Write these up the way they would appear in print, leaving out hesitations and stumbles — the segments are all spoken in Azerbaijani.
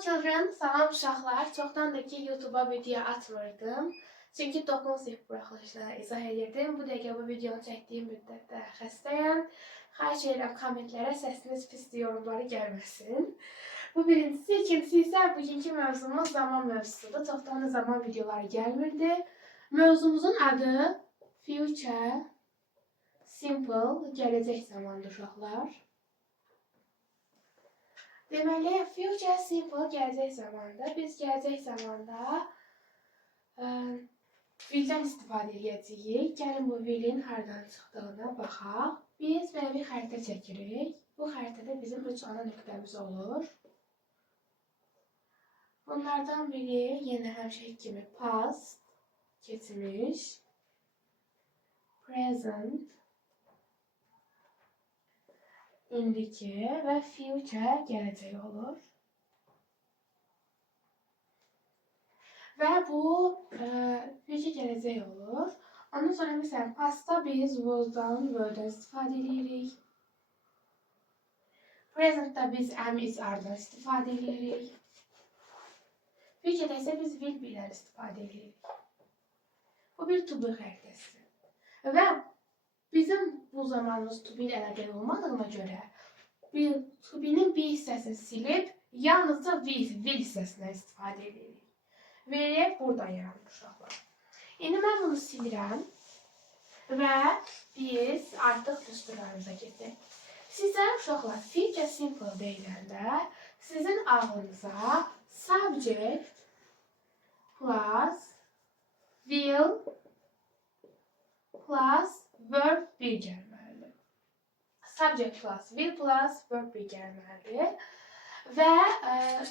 Children, salam uşaqlar. Çoxdandır ki YouTube'a video atmırdım. Çünki 9 sinif buraxılışlarına izah edirdim. Bu dəqiqə bu videonu çəkdiyim müddətdə xəstəyəm. Xahiş edirəm kommentlərə səsiniz pis yorumları gəlməsin. Bu birincisi. İkincisi isə bugünkü mövzumuz zaman mövzusudur. Çoxdandır zaman videoları gəlmirdi. Mövzumuzun adı Future Simple, gələcək zamandır uşaqlar. Deməli, future simple gələcək zamanda. Biz gələcək zamanda willdən istifadə edəcəyik. Gəlin bu willin hardan çıxdığına baxaq. Biz belə bir xəritə çəkirik. Bu xəritədə bizim 3 ana nöqtəmiz olur. Bunlardan biri yenə həmişə kimi past, keçmiş, present, indiki və future gələcək olur. Və bu future gələcək olur. Ondan sonra məsələn pastda biz was'dan, were'dən istifadə edirik. Present'da biz am, is, are'dan istifadə edirik. Future'da isə biz will be'dən istifadə edirik. Bu bir to be xəritəsi. Və bizim bu zamanımız to be ilə əlaqəli olmadığına görə to be'nin bir hissəsini silib yalnızca will hissəsindən istifadə edirik. Will burada yaranır uşaqlar. İndi mən bunu silirəm və biz artıq düsturlarımıza keçək. Sizə uşaqlar future simple deyiləndə sizin ağlınıza subject plus will plus verb be gəlməlidir. Subject plus will plus verb be gəlməlidir. Və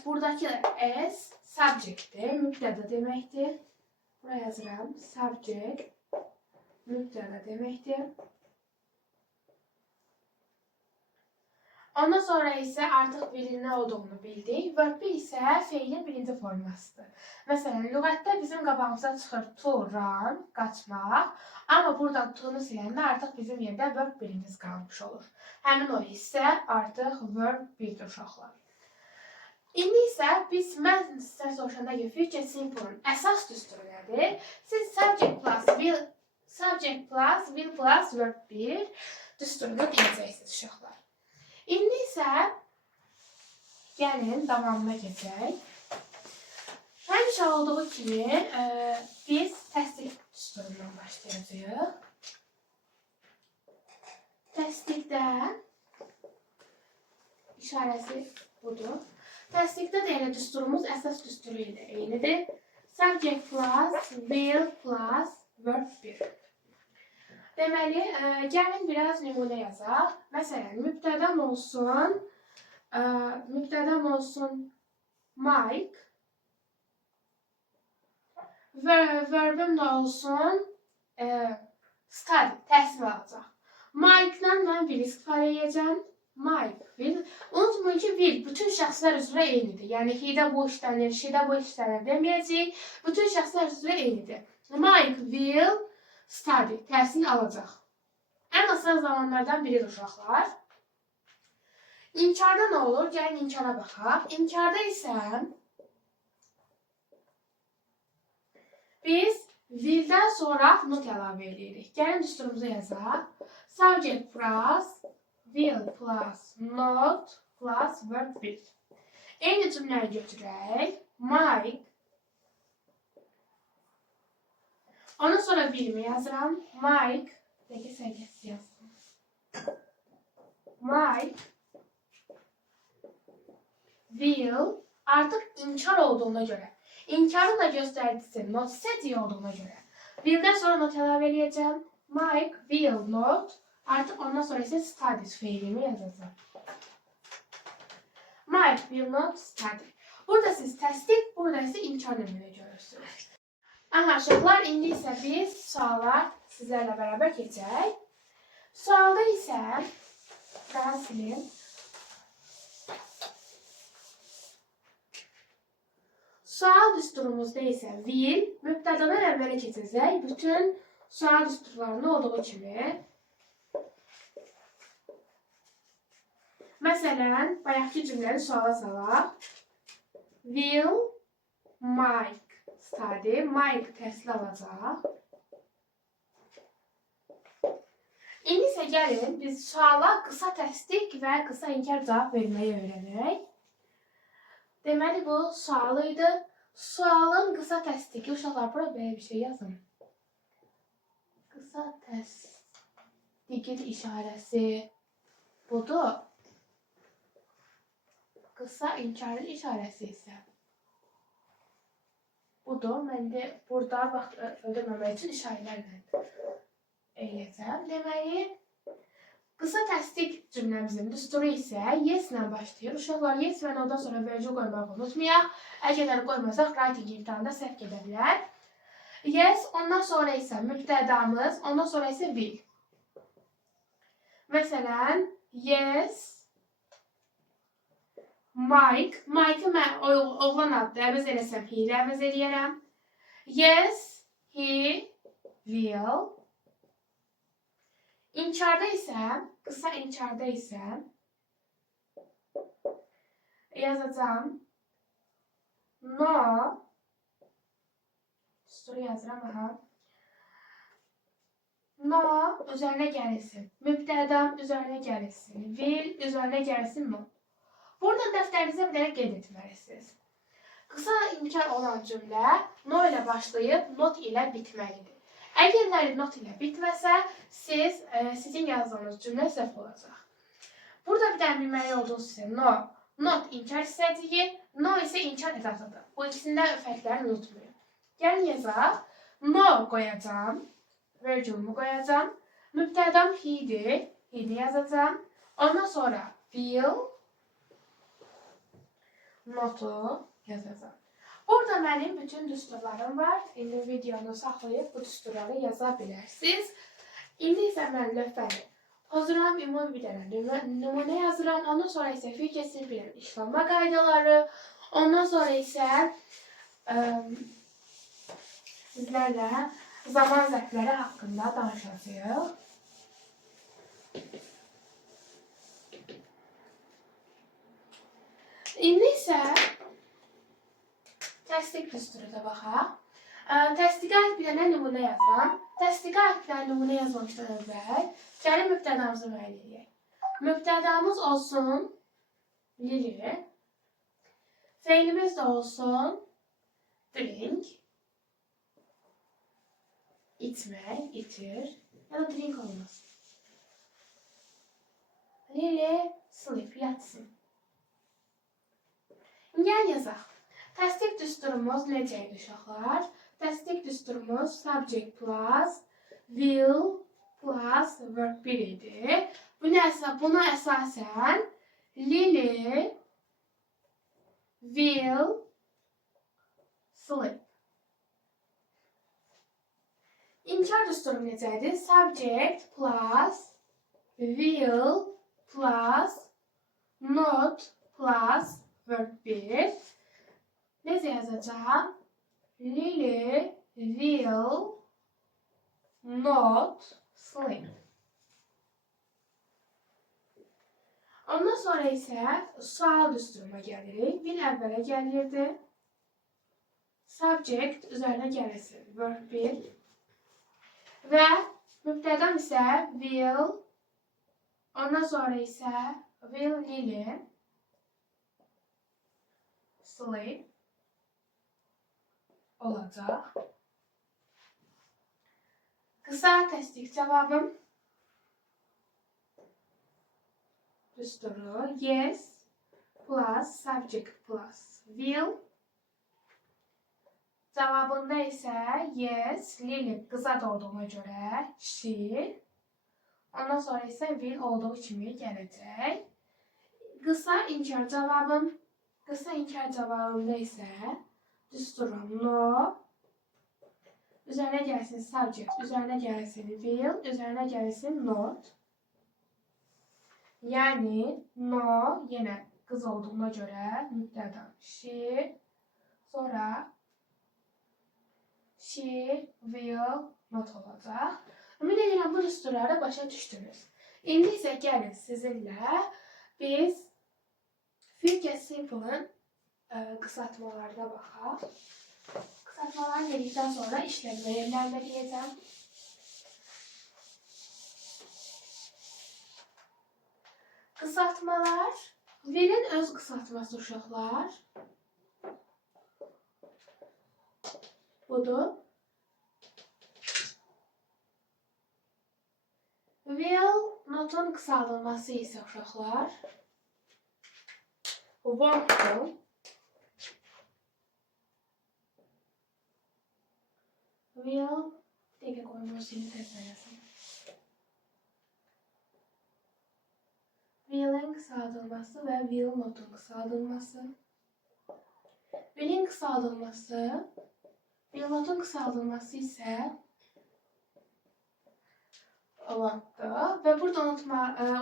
buradakı as subjectdir, mübtəda deməkdir. Buraya yazıram. Subject mübtəda deməkdir. Ondan sonra isə artıq willin nə olduğunu bildik. Verb isə feilin birinci formasıdır. Məsələn, lüğətdə bizim qabağımıza çıxır to, run, qaçmaq. Amma buradan to-nu siləndə artıq bizim yerdə verb birimiz qalmış olur. Həmin o hissə artıq verb birdir uşaqlar. İndi isə mən sizə soruşanda ki, future simple-ın əsas düsturu nədir? Siz subject plus will plus verb bir düsturunu deyəcəksiniz uşaqlar. İndi isə gəlin davamına keçək. Həmişə olduğu kimi biz təsdiq düsturundan başlayacağıq. Təsdiqdə işarəsi budur. Təsdiqdə də yəni düsturumuz əsas düsturu ilə eynidir. Subject plus will plus verb bir. Deməli, gəlin biraz nümunə yazaq. Məsələn, mübtədam olsun Mike. Verbim də olsun study, təhsil alacaq. Mike'dan mən will istifadə edəcəm. Mike, will. Unutmayın ki, will bütün şəxslər üzrə eynidir. Yəni, he-də bu işlənir, she-də bu işlənir deməyəcək. Bütün şəxslər üzrə eynidir. Mike will study, təhsil alacaq. Ən asıl zamanlardan biridir uşaqlar. İnkarda nə olur? Gəlin inkara baxaq. İnkarda isə biz willdən sonra not əlavə edirik. Gəlin düsturumuza yazaq. Subject plus will plus not plus verb bir. Eyni cümləni götürək. Mike. Ondan sonra will'imi yazıram. Mike. Dəqiqə səviyyəsiz yazdım. Mike will artıq inkar olduğuna görə. İnkarın da göstəricisi not istədiyi olduğuna görə. Will'dən sonra not əlavə edəcəm. Mike will not. Artıq ondan sonra isə studies feilimi yazacağım. Mike will not study. Burada siz təsdiq, burada isə inkar nömrəni görürsünüz. Aha, uşaqlar, indi isə biz suallar sizlərlə bərabər keçək. Sualda isə, daha silin. Sual düsturumuzda isə will, mübtədadan əvvələ keçəcək. Bütün sual düsturlarının olduğu kimi. Məsələn, bayaqki cümləni suala salaq. will Mike study? Mike təhsil alacaq. İndi isə gəlin biz suala qısa təsdiq və qısa inkar cavab verməyi öyrənək. Deməli bu sual idi. Sualın qısa təsdiqi, uşaqlar bura belə bir şey yazın. Qısa təsdiqin işarəsi budur. Qısa inkarın işarəsi isə budur. Mən də burada vaxt öldürməmək üçün işarələrlə eləyəcəm. Deməli, qısa təsdiq cümləmizin düsturu isə yes ilə başlayır. Uşaqlar yes və ondan sonra vergül qoymağı unutmayaq. Əgər qoymasaq, writing imtahanda səhv gedə bilər. Yes, ondan sonra isə mübtədamız, ondan sonra isə will. Məsələn, yes, Mike. Mike'ı mən oğlan adlı əvəz eləsəm, he ilə əvəz eləyərəm. Yes, he will. İnkarda isə, qısa inkarda isə yazacağım. No. Düsturu yazıram, aha. No üzərinə gəlsin. Mübtədam üzərinə gəlsin. Will üzərinə gəlsin no. Burada dəftərinizə bir dənə qeyd etməlisiniz. Qısa inkar olan cümlə no ilə başlayıb not ilə bitməlidir. Əgər not ilə bitməsə, sizin yazdığınız cümlə səhv olacaq. Burada bir dənə bilməli olduğunuz isə no, not inkar hissəciyi, no isə inkar ədatıdır. Bu ikisində fərqlərini unutmayın. Gəlin yazaq. No qoyacağım. Vergülümü qoyacağım. Mübtədam he'dir. He'ni yazacağım. Ondan sonra will notu yazacağım. Burada mənim bütün düsturlarım var. İndi videonu saxlayıb bu düsturları yaza bilərsiniz. İndi isə mən lövhəni pozuram, ümumi bir dənə nümunə yazıram. Ondan sonra isə fikirsiz bilən işlanma qaydaları. Ondan sonra isə sizlərlə zaman zərfləri haqqında danışacağıq. İndi isə təsdiq düsturuna baxaq. Təsdiqə aid bir dənə nümunə yazıram. Təsdiqə aid bir dənə nümunə yazmamışdan əvvəl gəlin mübtədamızı müəyyən edək. Mübtədamız olsun Lili. Feilimiz də olsun drink. İçmək, itir. Ya da drink olmasın. Lili sleep, yatsın. Gəl yazaq. Təsdiq düsturumuz necə idi uşaqlar? Təsdiq düsturumuz subject plus will plus verb 1 idi. Buna əsasən Lili will sleep. İnkar düsturum necədir? Subject plus will plus not plus verb 1. Necə yazacağım? Lili will not sleep. Ondan sonra isə sual düsturuna gəlirik. Will əvvələ gəlirdi. Subject üzərinə gəlirsin. Verb 1. Və mübtədam isə will. Ondan sonra isə will Lili sleep olacaq. Qısa təsdiq cavabım düsturu yes plus subject plus will. Cavabında isə yes, Lili qısa doğduğuna görə she. Ondan sonra isə will olduğu kimi gələcək. Qısa inkar cavabım. Qısa inkar cavabında isə düsturum no. Üzərinə gəlsin subject, üzərinə gəlsin will, üzərinə gəlsin not. Yəni no yenə qız olduğuna görə mübtədam she. Sonra she will not olacaq. Ümid edirəm bu düsturları başa düşdünüz. İndi isə gəlin sizinlə biz Future Simple'ın kısaltmalarda baxaq. Kısaltmaları dedikdən sonra işlənmə yerlərinə deyəcəm. Kısaltmalar, Vil'in öz kısaltması uşaqlar. Budur. Will notun kısaldılması ise uşaqlar. Won't-dur. Will, bir dəqiqə qoyma seni təzələyəsin. Will'in kısaldılması ve will notun kısaldılması. Will'in kısaldılması, will notun kısaldılması ise won't-dur. Ve burada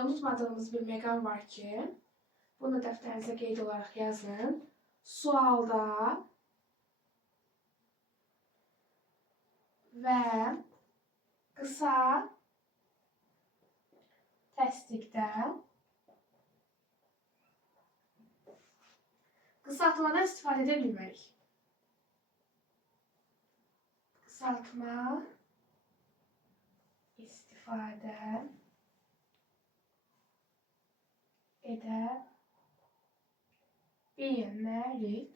unutmadığımız bir məqam var ki, bunu dəftərinizə qeyd olaraq yazın. Sualda ve kısa təsdiqdə kısaltmadan istifadə edə bilmərik. Kısaltma istifadə edə bilmərik.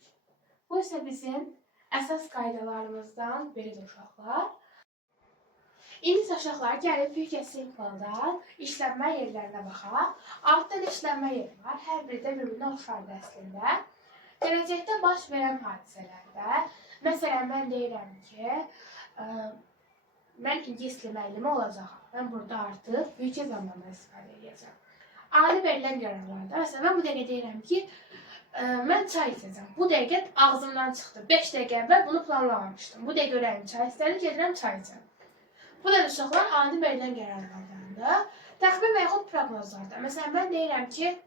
Bu ise bizim əsas qaydalarımızdan biridir uşaqlar. İndi uşaqlar gəlib Future Simple'da işlənmə yerlərinə baxaq. 6 dənə işlənmə yeri var. Hər biri də bir-birinə oxşardır əslində. Gələcəkdə baş verən hadisələrdə, məsələn, mən deyirəm ki, mən ingilis dili müəllimi olacağam. Mən burada artıq future zamanla istifadə edəcəm. Ani verilən qərarlarda, məsələn, mən bu dəqiqə deyirəm ki, mən çay içəcəm. Bu dəqiqə ağzımdan çıxdı. 5 dəqiqə əvvəl bunu planlamamışdım. Bu dəqiqə ürəyim çay istədi, gedirəm çay içəm. Bu da uşaqlar ani verilən qərarlardandır. Təxmin və yaxud proqnozlarda. Məsələn, mən deyirəm ki,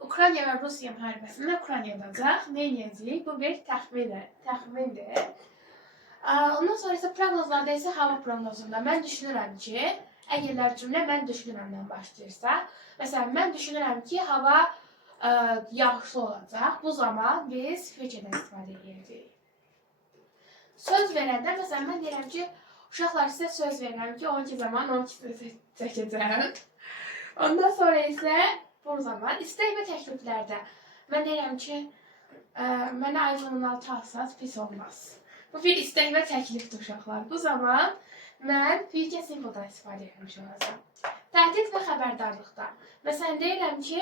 Ukrayna və Rusiya müharibəsində Ukrayna olacaq. Nə edəcəyik? Bu bir təxmindir. Ondan sonra isə proqnozlarda isə hava proqnozunda mən düşünürəm ki, əgərlər cümlə mən düşünürəmdən başlayırsa, məsələn, mən düşünürəm ki, hava yağışlı olacaq. Bu zaman biz future'dən istifadə edəcəyik. Söz verəndə, məsələn, mən deyirəm ki, uşaqlar sizə söz verirəm ki, 12 zaman 12'sini çəkəcəm. Ondan sonra isə bu zaman istək və təkliflərdə mən deyirəm ki, mənə iPhone-un 6 alsanız pis olmaz. Bu bir istək və təklifdir uşaqlar. Bu zaman mən Future Simple'dan istifadə etmiş olacağam. Təhdid və xəbərdarlıqda. Məsələn, deyirəm ki,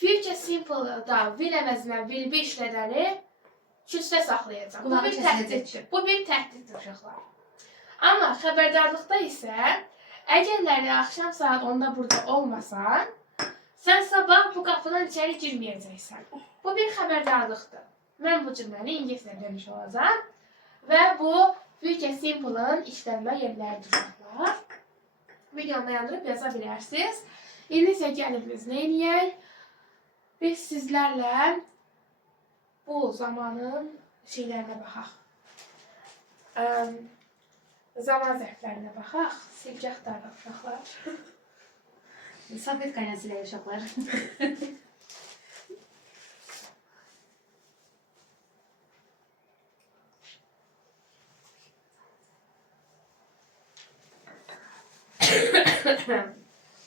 Future Simple'da will əvəzinə will be işlədəni küsdə saxlayacaq. Bu bir təhdiddir. Bu bir təhdiddir uşaqlar. Amma xəbərdarlıqda isə əgərləri axşam saat 10'da burada olmasan, sən sabah bu qapıdan içəri girməyəcəksən. Bu bir xəbərdarlıqdır. Mən bu cümləni ingiliscə demiş olacağam. Və bu Future Simple'ın işlənmə yerləridir uşaqlar. Videonu dayandırıb yaza bilərsiniz. İndi isə gəlin biz nə edək? Biz sizlərlə bu zamanın şeylərinə baxaq. Zaman zərflərinə baxaq. Silgi axtaraq uşaqlar. Sohbet qaynasıyla uşaqlar.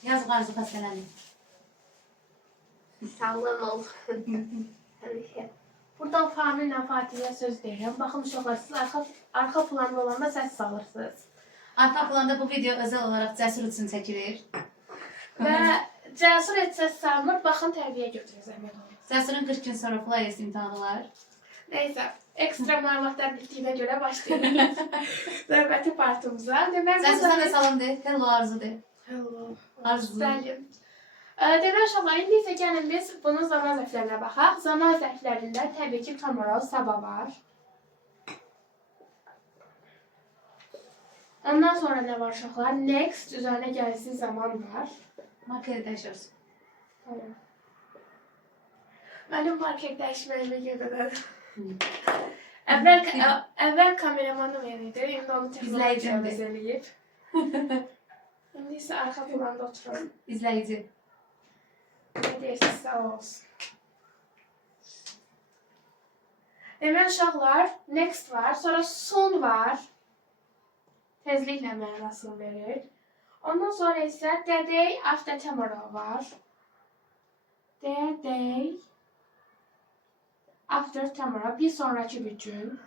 Yazıq Arzu xəstələndi. Sağlam ol. Buradan Famillə Fatih'ə söz deyirəm. Baxın uşaqlar, siz arxa planda olanda səs salırsınız. Arxa planda bu video özel olarak Cəsur üçün çəkilir. Və Cəsur et səs salmır, baxın tərbiyə götürür zəhmət olur. Cəsurun 40 gün sonra flyers imtihanı var. Neyse, ekstra məlumatlar bitdiyinə görə başlayırıq. Növbəti partımıza. Cəsur sən də salam de, hello Arzu de. Hello. Arzu. Bəli. Demək uşaqlar, indi isə gəlin biz bunun zaman zərflərinə baxaq. Zaman zərflərində təbii ki, tomorrow, sabah var. Ondan sonra nə var uşaqlar? Next, üzərinə gəlsin zaman var. Markeri dəyişiyoruz. Tamam. Mənim market dəyişməyimə gedədir. Əvvəl kameramanım yeniydi, indi onu texnologiya eləyib. İndi isə arxa planda otururum. İzləyici. Ne deyirsə olsun. Deməli uşaqlar, next var, sonra soon var. Tezliklə mənasını verir. Ondan sonra isə the day after tomorrow var. The day after tomorrow, bir sonraki bir gün.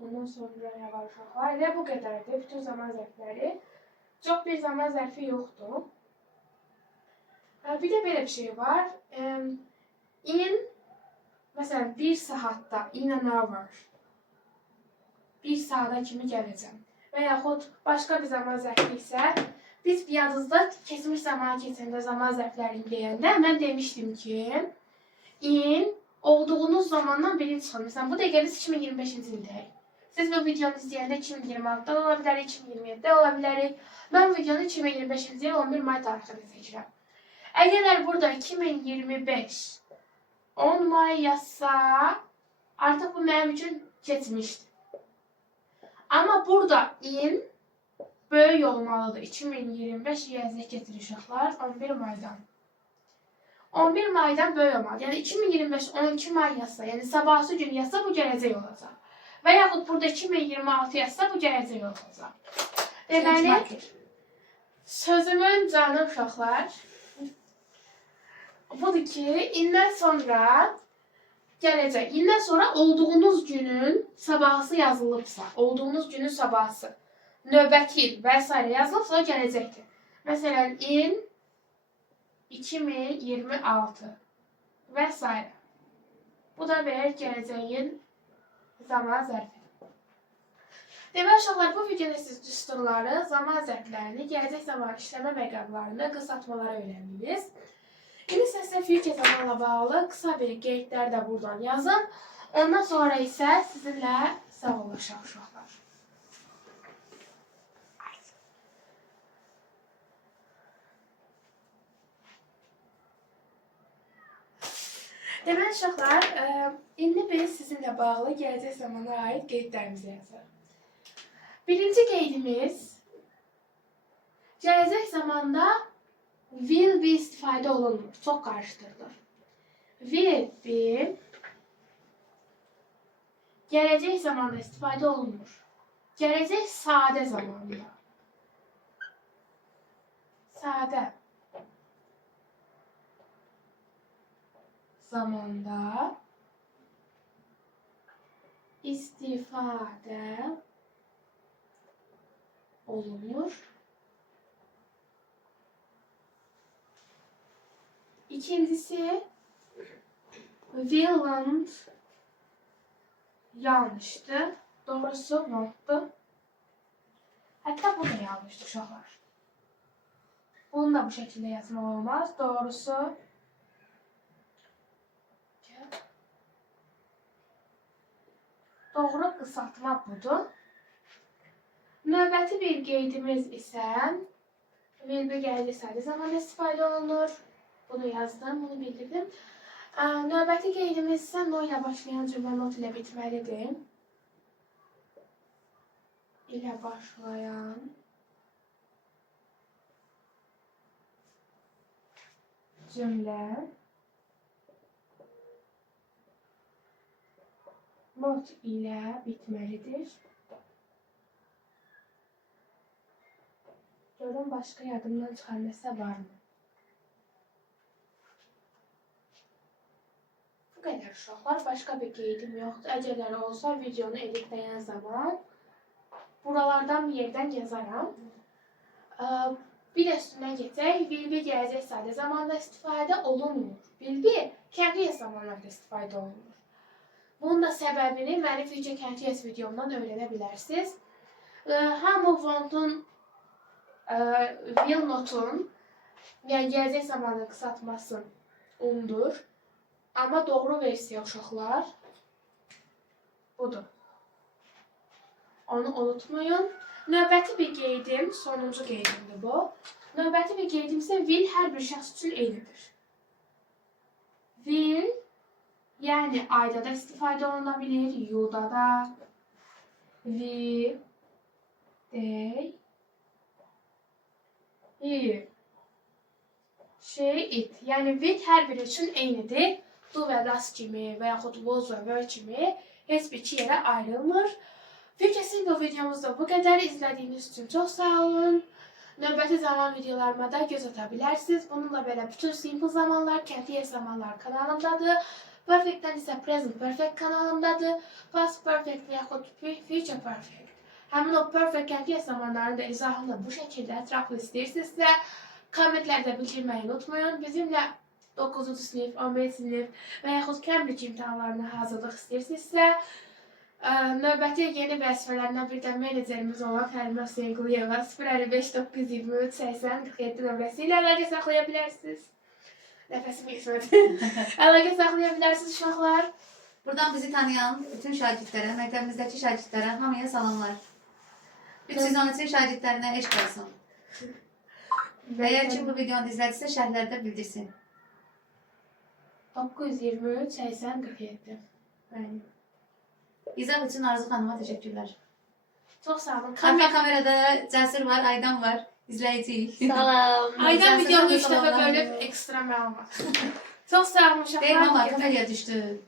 Ondan sonra nə var uşaqlar? Elə bu qədərdir, bütün zaman zərfləri. Çox bir zaman zərfi yoxdur. Bir də belə bir şey var. In, məsələn, bir saatda, in an hour. Bir saata kimi gələcəm. Və yaxud başqa bir zaman zərfi isə, biz yadınızda keçmiş zaman keçəndə zaman zərflərini deyəndə mən demişdim ki, in olduğunuz zamandan birini çıxın. Məsələn, bu dəqiqə biz 2025-ci ildəyik. Siz bu videonu izləyəndə 2026-da ola bilər, 2027-də ola bilərik. Mən bu videonu 2025-ci il 11 may tarixində çəkirəm. Əgər burada 2025 10 may yazsa, artıq bu mənim üçün keçmişdir. Amma burada in böyük olmalıdır. 2025 yazıya getirir uşaqlar 11 maydan. 11 maydan böyük olmalı. Yəni 2025 12 may yazsa, yəni sabahsı gün yazsa bu gələcək olacaq. Və yaxud burada 2026 yazsa bu gələcək olacaq. Deməli, sözümün canı uşaqlar budur ki, indən sonra gələcək. İndən sonra olduğunuz günün sabahısı yazılıbsa, olduğunuz günün sabahısı, növbəti il və s. yazılıbsa o gələcəkdir. Məsələn, in 2026 və s. Bu da verir gələcəyin zaman zərfi. Deməli uşaqlar, bu videoda siz düsturları, zaman zərflərini, gələcək zaman işləmə məqamlarını, qısaltmaları öyrəndiniz. İndi sizə future zamanla bağlı qısa bir qeydləri də buradan yazın. Ondan sonra isə sizinlə sağollaşaq uşaqlar. Deməli uşaqlar, indi biz sizinlə bağlı gələcək zamana aid qeydlərimizi yazırıq. Birinci qeydimiz, gələcək zamanda will be istifadə olunmur. Çox qarışdırılır. Will be gələcək zamanda istifadə olunmur. Gələcək sadə zamanda. Sadə zamanda istifadə olunur. İkincisi, willant yanlıştır. Doğrusu want'tır. Hatta bu da yanlıştır uşaqlar. Bunu da bu şekilde yazmaq olmaz. Doğrusu doğru qısaltma budur. Növbəti bir qeydimiz isə will be gələcək sadə zamanda istifadə olunur. Bunu yazdım, bunu bildirdim. Növbəti qeydimiz isə no ilə başlayan cümlə not ilə bitməlidir. İlə başlayan cümlə not ilə bitməlidir. Görün başqa yadımdan çıxan nəsə varmı? Bu qədər uşaqlar. Başqa bir qeydim yoxdur. Əgər olsa videonu editləyən zaman buralardan bir yerdən yazaram. Bir də üstündən geçək. Will be gələcək sadə zamanda istifadə olunmur. Will be continuous zamanlarda istifadə olunur. Bunun da səbəbini mənim future continuous videomdan öyrənə bilərsiniz. Hamı want'un will not'un yəni gələcək zamanı qısaltması undur. Amma doğru versiya uşaqlar budur. Onu unutmayın. Növbəti bir qeydim, sonuncu qeydimdir bu. Növbəti bir qeydim isə will hər bir şəxs üçün eynidir. Will yəni ayda da istifadə oluna bilir, yuda da. We, they, he. it. Yəni with hər biri üçün eynidir. Do və das kimi və yaxud was və were kimi heç bir iki yerə ayrılmır. Fikirsiz bu videomuzda bu qədər. İzlədiyiniz üçün çox sağ olun. Növbəti zaman videolarıma da göz ata bilərsiniz. Bununla belə bütün simple zamanlar, kəndli zamanlar kanalımdadır. Perfect'dən isə present perfect kanalımdadır. Past perfect və yaxud future perfect. Həmin o perfect kəndli zamanların da izahını bu şəkildə ətraflı istəyirsinizsə, kommentlərdə bildirməyi unutmayın. Bizimlə 9-cu sinif, 15-ci sinif və yaxud Cambridge imtahanlarına hazırlıq istəyirsinizsə, növbəti yeni vəzifələrindən bir də menecerimiz olan Həlimə Hüseynquliyeva 055-923-80-47 nömrəsi ilə əlaqə saxlaya bilərsiniz. Nəfəsim yetmədi. Əlaqə saxlaya bilərsiniz uşaqlar. Buradan bizi tanıyan bütün şagirdlərə, məktəbimizdəki şagirdlərə hamıya salamlar. 313 şagirdlərinə eşq olsun. Əgər kim bu videonu izlədirsə, şərhlərdə bildirsin. 923-80-47. Bəli. İzah üçün Arzu xanıma təşəkkürlər. Çox sağ olun. Arxa kamerada Cəsir var, Aydan var. İzləyiciyik. Salam. Aydan Cəsir videonu 3 salam, dəfə salam. bölüb ekstra məlumat. Çox sağ olun uşaqlar. Deyim ama kafaya düştü.